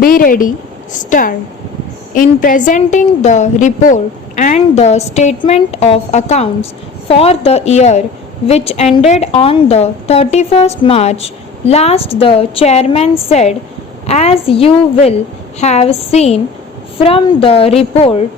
Be ready, start. In presenting the report and the statement of accounts for the year which ended on the 31st March last, the chairman said, as you will have seen from the report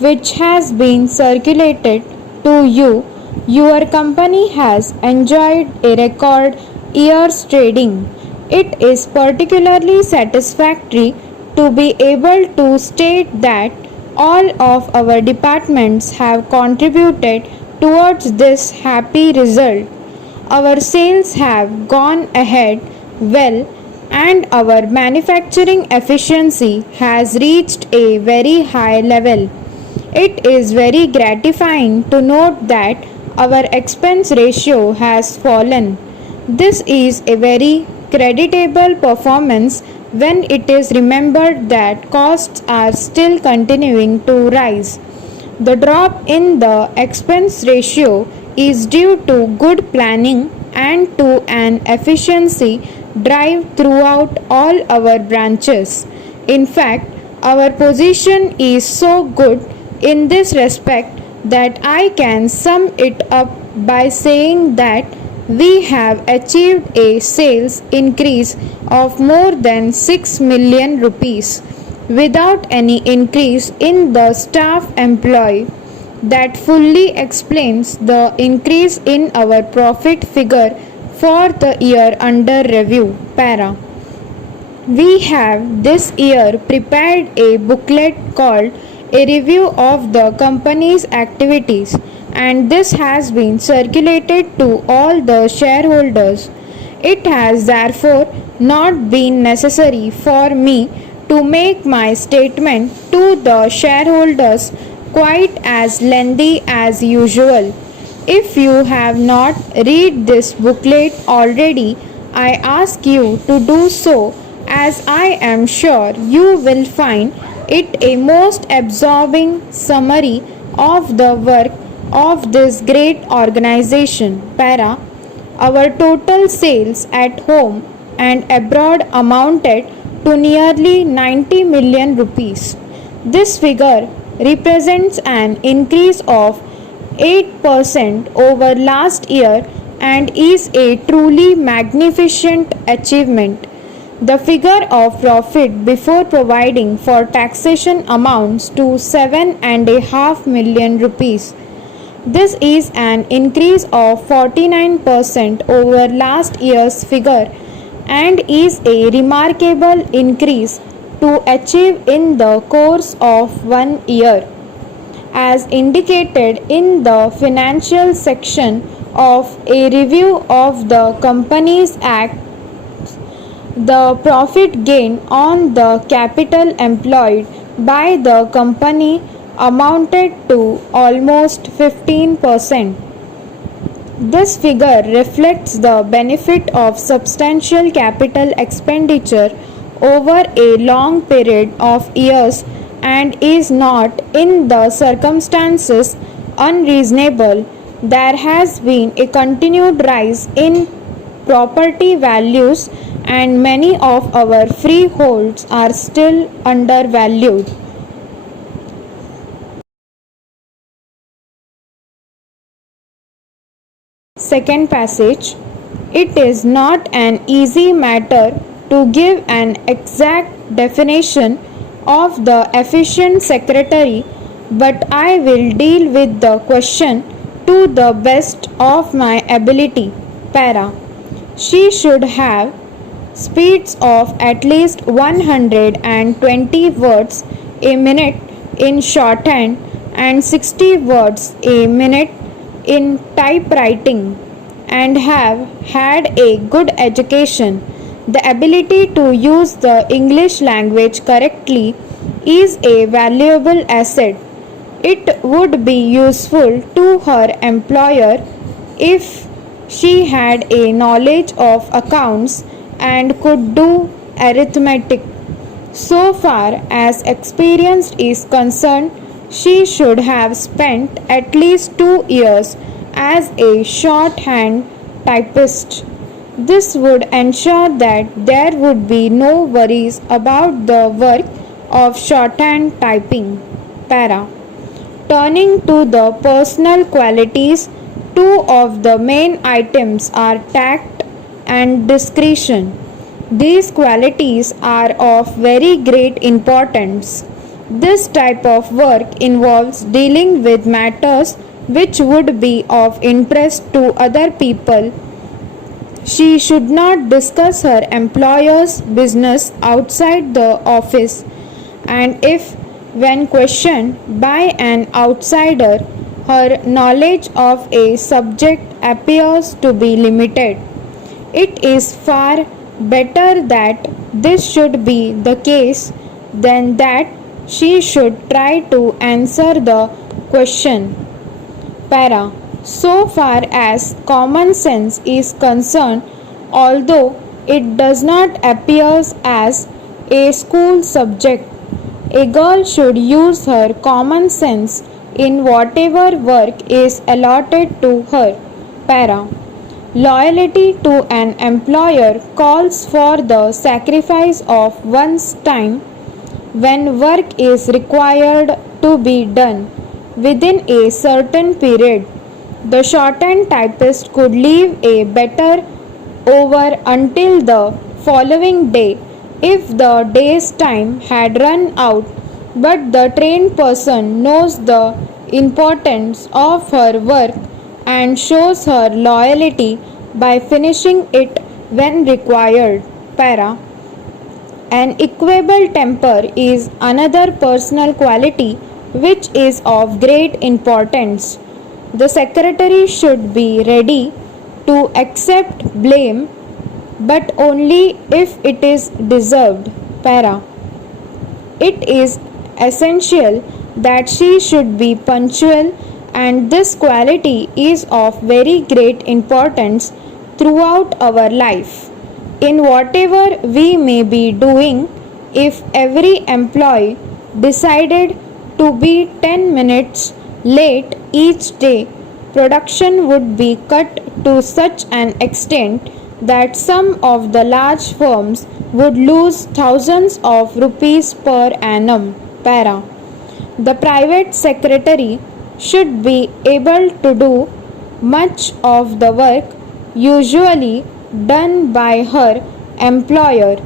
which has been circulated to you, your company has enjoyed a record year's trading. It is particularly satisfactory to be able to state that all of our departments have contributed towards this happy result. Our sales have gone ahead well and our manufacturing efficiency has reached a very high level. It is very gratifying to note that our expense ratio has fallen. This is a very creditable performance when it is remembered that costs are still continuing to rise. The drop in the expense ratio is due to good planning and to an efficiency drive throughout all our branches. In fact, our position is so good in this respect that I can sum it up by saying that we have achieved a sales increase of more than 6 million rupees without any increase in the staff employee. That fully explains the increase in our profit figure for the year under review. Para. We have this year prepared a booklet called A Review of the Company's Activities, and this has been circulated to all the shareholders. It has therefore not been necessary for me to make my statement to the shareholders quite as lengthy as usual. If you have not read this booklet already, I ask you to do so, as I am sure you will find it a most absorbing summary of the work of this great organization. Para. Our total sales at home and abroad amounted to nearly 90 million rupees. This figure represents an increase of 8% over last year and is a truly magnificent achievement. The figure of profit before providing for taxation amounts to 7.5 million rupees. This is an increase of 49% over last year's figure and is a remarkable increase to achieve in the course of 1 year. As indicated in the financial section of A Review of the Companies Act, the profit gain on the capital employed by the company amounted to almost 15%. This figure reflects the benefit of substantial capital expenditure over a long period of years and is not, in the circumstances, unreasonable. There has been a continued rise in property values and many of our freeholds are still undervalued. Second passage. It is not an easy matter to give an exact definition of the efficient secretary, but I will deal with the question to the best of my ability. Para. She should have speeds of at least 120 words a minute in shorthand and 60 words a minute in typewriting, and have had a good education. The ability to use the English language correctly is a valuable asset. It would be useful to her employer if she had a knowledge of accounts and could do arithmetic. So far as experience is concerned, she should have spent at least 2 years as a shorthand typist. This would ensure that there would be no worries about the work of shorthand typing. Para. Turning to the personal qualities, two of the main items are tact and discretion. These qualities are of very great importance. This type of work involves dealing with matters which would be of interest to other people. She should not discuss her employer's business outside the office, and if, when questioned by an outsider, her knowledge of a subject appears to be limited, it is far better that this should be the case than that she should try to answer the question. Para. So far as common sense is concerned, although it does not appear as a school subject, a girl should use her common sense in whatever work is allotted to her. Para. Loyalty to an employer calls for the sacrifice of one's time when work is required to be done within a certain period. The shorthand typist could leave a better over until the following day if the day's time had run out, but the trained person knows the importance of her work and shows her loyalty by finishing it when required. Para. An equable temper is another personal quality which is of great importance. The secretary should be ready to accept blame but only if it is deserved. Para. It is essential that she should be punctual, and this quality is of very great importance throughout our life. In whatever we may be doing, if every employee decided to be 10 minutes late each day, production would be cut to such an extent that some of the large firms would lose thousands of rupees per annum. Para. The private secretary should be able to do much of the work usually done by her employer.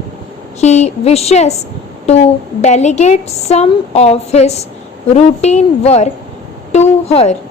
He wishes to delegate some of his routine work to her